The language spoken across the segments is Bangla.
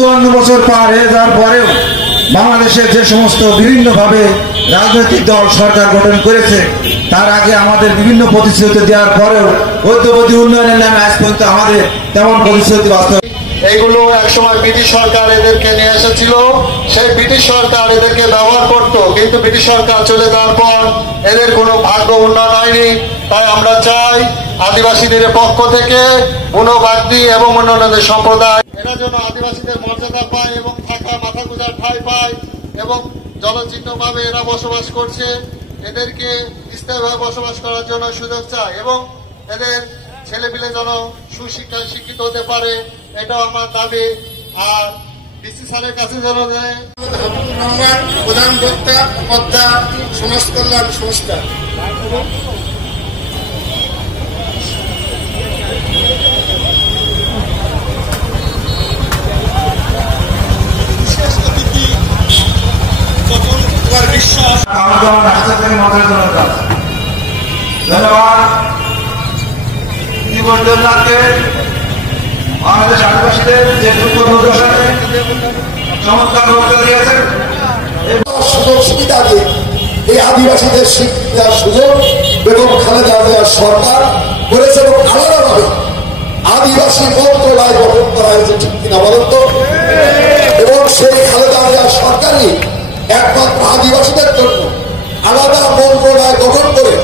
54 বছর পার হয়ে যাওয়ার পরেও বাংলাদেশে যে সমস্ত বিভিন্নভাবে রাজনৈতিক দল সরকার গঠন করেছে, তার আগে আমাদের বিভিন্ন প্রতিশ্রুতি দেওয়ার পরেও মধ্যবর্তী উন্নয়নের নামে আজ পর্যন্ত আমাদের তেমন প্রতিশ্রুতি বাস্তব। এইগুলো একসময় ব্রিটিশ সরকার এদেরকে নিয়ে এসেছিল, সেই ব্রিটিশ সরকার এদেরকে ব্যবহার করত, কিন্তু ব্রিটিশ সরকার চলে যাওয়ার পর এদের কোনো ভাগ্য উন্নয়ন হয়নি। তাই আমরা চাই আদিবাসীদের পক্ষ থেকে বনবাগদি এবং অন্যান্য সম্প্রদায় এরা যেন আদিবাসীদের মর্যাদা পায় এবং থাকা মাথা গোঁজার ঠাঁই পায় এবং জলচিহ্নভাবে এরা বসবাস করছে, এদেরকে স্থায়ীভাবে বসবাস করার জন্য সুযোগ চায় এবং এদের ছেলেপিলে যেন সুশিক্ষায় শিক্ষিত হতে পারে, এটাও আমার দাবি। আর ডিসি স্যারের কাছে যেন প্রধান বক্তা পদ্মা সমাজ কল্যাণ সংস্থা। বাংলাদেশ আদিবাসীদের যে চমৎকার বক্তব্য দিয়েছেন, সুযোগ সুবিধা দিয়ে এই আদিবাসীদের শিক্ষার সুযোগ বেগম খালেদা জিয়া সরকার করেছে এবং আলাদাভাবে আদিবাসী মন্ত্রণালয় গঠন করা হয়েছে, ঠিক কিনা বলেন তো? এবং সেই খালেদা জিয়া সরকারই একমাত্র আদিবাসীদের জন্য আলাদা মন্ত্রণালয় গঠন করে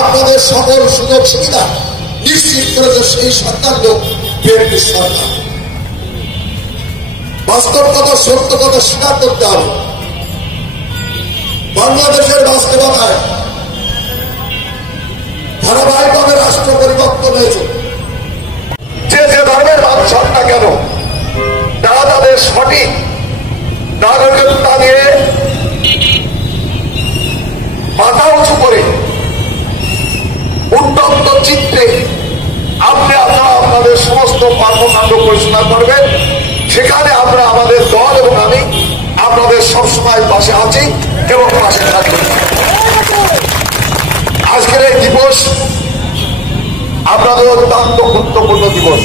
আপনাদের সকল সুযোগ সুবিধা নিশ্চিত করেছে সেই সরকার লোক বিএনপি সরকার। বাস্তব কথা, সত্য কথা স্বীকার করতে হবে। বাংলাদেশের বাস্তবতায় ধারাবাহিকভাবে রাষ্ট্র পরিবর্তন হয়েছে। যে যে ধর্মের মানুষ হন না কেন, তারা তাদের সঠিক নাগরিকতা নিয়ে মাথা উঁচু করে উন্নত চিত্তে আপনারা আপনাদের সমস্ত কর্মকাণ্ড পরিচালনা করবেন। সেখানে আমরা আমাদের দল এবং আমি আপনাদের সবসময় পাশে আছি এবং পাশে থাকব। আজকের এই দিবস আপনাদের অত্যন্ত গুরুত্বপূর্ণ দিবস।